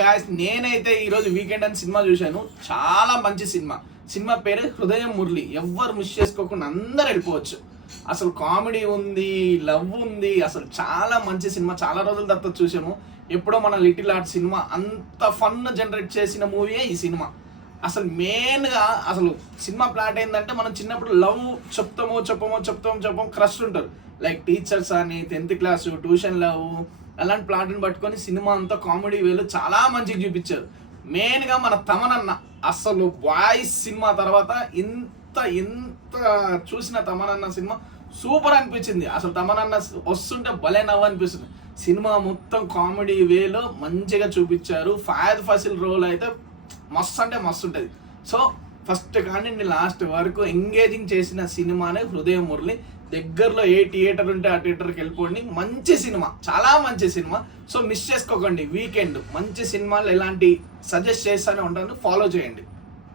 Guys, నేనైతే ఈరోజు weekend అని సినిమా చూశాను. చాలా మంచి సినిమా. సినిమా పేరు హృదయం మురళి. ఎవ్వరు మిస్ చేసుకోకుండా అందరు వెళ్ళిపోవచ్చు. అసలు కామెడీ ఉంది, లవ్ ఉంది. అసలు చాలా మంచి సినిమా. చాలా రోజుల తర్వాత చూసాము. ఎప్పుడో మన లిటిల్ ఆర్ట్ సినిమా అంత ఫన్ జనరేట్ చేసిన మూవీయే ఈ సినిమా. అసలు మెయిన్గా అసలు సినిమా ప్లాట్ ఏంటంటే, మనం చిన్నప్పుడు లవ్ చెప్పము క్రష్ ఉంటారు. లైక్ టీచర్స్ అని, 10th క్లాసు, ట్యూషన్ లవ్, అలాంటి ప్లాట్ని పట్టుకొని సినిమా అంతా కామెడీ వేలు చాలా మంచిగా చూపించారు. మెయిన్గా మన తమనన్న అసలు వాయిస్ సినిమా తర్వాత ఇంత చూసిన తమనన్న సినిమా సూపర్ అనిపించింది. అసలు తమనన్న వస్తుంటే భలే నవ్వు అనిపిస్తుంది. సినిమా మొత్తం కామెడీ వేలో మంచిగా చూపించారు. ఫయద్ ఫాసిల్ రోల్ అయితే మస్తు అంటే మస్తు ఉంటుంది. సో ఫస్ట్ కానీ లాస్ట్ వరకు ఎంగేజింగ్ చేసిన సినిమానే హృదయం మురళి. దగ్గరలో ఏ థియేటర్ ఉంటే ఆ థియేటర్కి వెళ్ళిపోండి. మంచి సినిమా, చాలా మంచి సినిమా. సో మిస్ చేసుకోకండి. వీకెండ్ మంచి సినిమాలు ఎలాంటి సజెస్ట్ చేస్తూనే ఉంటాను, ఫాలో చేయండి.